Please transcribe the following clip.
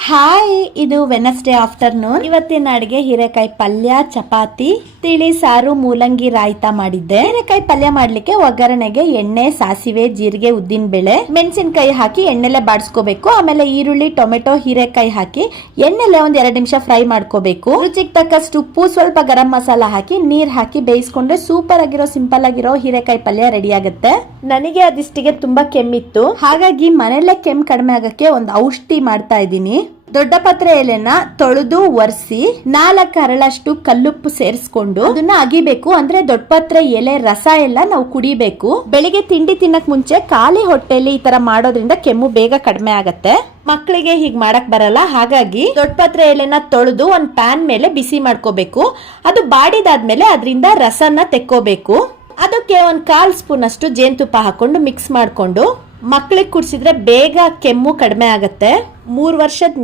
Hi, ಇದು Wednesday afternoon. ಇವತ್ತಿನ ಅಡಿಗೆ ಹೀರೆಕಾಯಿ ಪಲ್ಯ, ಚಪಾತಿ, ತಿಳಿ ಸಾರು, ಮೂಲಂಗಿ ರಾಯ್ತಾ ಮಾಡಿದ್ದೆ. ಹೀರೆಕಾಯಿ ಪಲ್ಯ ಮಾಡ್ಲಿಕ್ಕೆ ಒಗ್ಗರಣೆಗೆ ಎಣ್ಣೆ, ಸಾಸಿವೆ, ಜೀರಿಗೆ, ಉದ್ದಿನ ಬೇಳೆ, ಮೆಣಸಿನಕಾಯಿ ಹಾಕಿ ಎಣ್ಣೆಲೆ ಬಾಡಿಸ್ಕೋಬೇಕು. ಆಮೇಲೆ ಈರುಳ್ಳಿ, ಟೊಮೆಟೊ, ಹೀರೆಕಾಯಿ ಹಾಕಿ ಎಣ್ಣೆಲೆ ಒಂದ್ 2 ನಿಮಿಷ ಫ್ರೈ ಮಾಡ್ಕೋಬೇಕು. ರುಚಿಗೆ ತಕ್ಕಷ್ಟು ಉಪ್ಪು, ಸ್ವಲ್ಪ ಗರಂ ಮಸಾಲ ಹಾಕಿ ನೀರ್ ಹಾಕಿ ಬೇಯಿಸ್ಕೊಂಡ್ರೆ ಸೂಪರ್ ಆಗಿರೋ, ಸಿಂಪಲ್ ಆಗಿರೋ ಹೀರೆಕಾಯಿ ಪಲ್ಯ ರೆಡಿ ಆಗುತ್ತೆ. ನನಗೆ ಅದಿಷ್ಟಿಗೆ ತುಂಬಾ ಕೆಮ್ಮಿತ್ತು, ಹಾಗಾಗಿ ಮನೆಯಲ್ಲೇ ಕೆಮ್ಮು ಕಡಿಮೆ ಆಗಕ್ಕೆ ಒಂದು ಔಷಧಿ ಮಾಡ್ತಾ ಇದ್ದೀನಿ. ದೊಡ್ಡ ಪತ್ರೆ ಎಲೆನ ತೊಳೆದು ಒರೆಸಿ 4 ಹರಳಷ್ಟು ಕಲ್ಲುಪ್ಪು ಸೇರಿಸ್ಕೊಂಡು ಅದನ್ನ ಅಗಿಬೇಕು. ಅಂದ್ರೆ ದೊಡ್ಡ ಪತ್ರೆ ಎಲೆ ರಸ ಎಲ್ಲ ನಾವು ಕುಡಿಬೇಕು. ಬೆಳಿಗ್ಗೆ ತಿಂಡಿ ತಿನ್ನಕ್ ಮುಂಚೆ ಖಾಲಿ ಹೊಟ್ಟೆಲಿ ಈ ತರ ಮಾಡೋದ್ರಿಂದ ಕೆಮ್ಮು ಬೇಗ ಕಡಿಮೆ ಆಗತ್ತೆ. ಮಕ್ಕಳಿಗೆ ಹೀಗ್ ಮಾಡಕ್ ಬರಲ್ಲ, ಹಾಗಾಗಿ ದೊಡ್ಡ ಪತ್ರೆ ಎಲೆನ ತೊಳೆದು ಒಂದ್ ಪ್ಯಾನ್ ಮೇಲೆ ಬಿಸಿ ಮಾಡ್ಕೋಬೇಕು. ಅದು ಬಾಡಿದಾದ್ಮೇಲೆ ಅದರಿಂದ ರಸನ ತೆಕ್ಕೋಬೇಕು. ಅದಕ್ಕೆ 1/4 ಸ್ಪೂನ್ ಅಷ್ಟು ಜೇನುತುಪ್ಪ ಹಾಕೊಂಡು ಮಿಕ್ಸ್ ಮಾಡ್ಕೊಂಡು ಮಕ್ಕಳಿಗೆ ಕುಡಿಸಿದ್ರೆ ಬೇಗ ಕೆಮ್ಮು ಕಡಿಮೆ ಆಗತ್ತೆ. 3 ವರ್ಷದ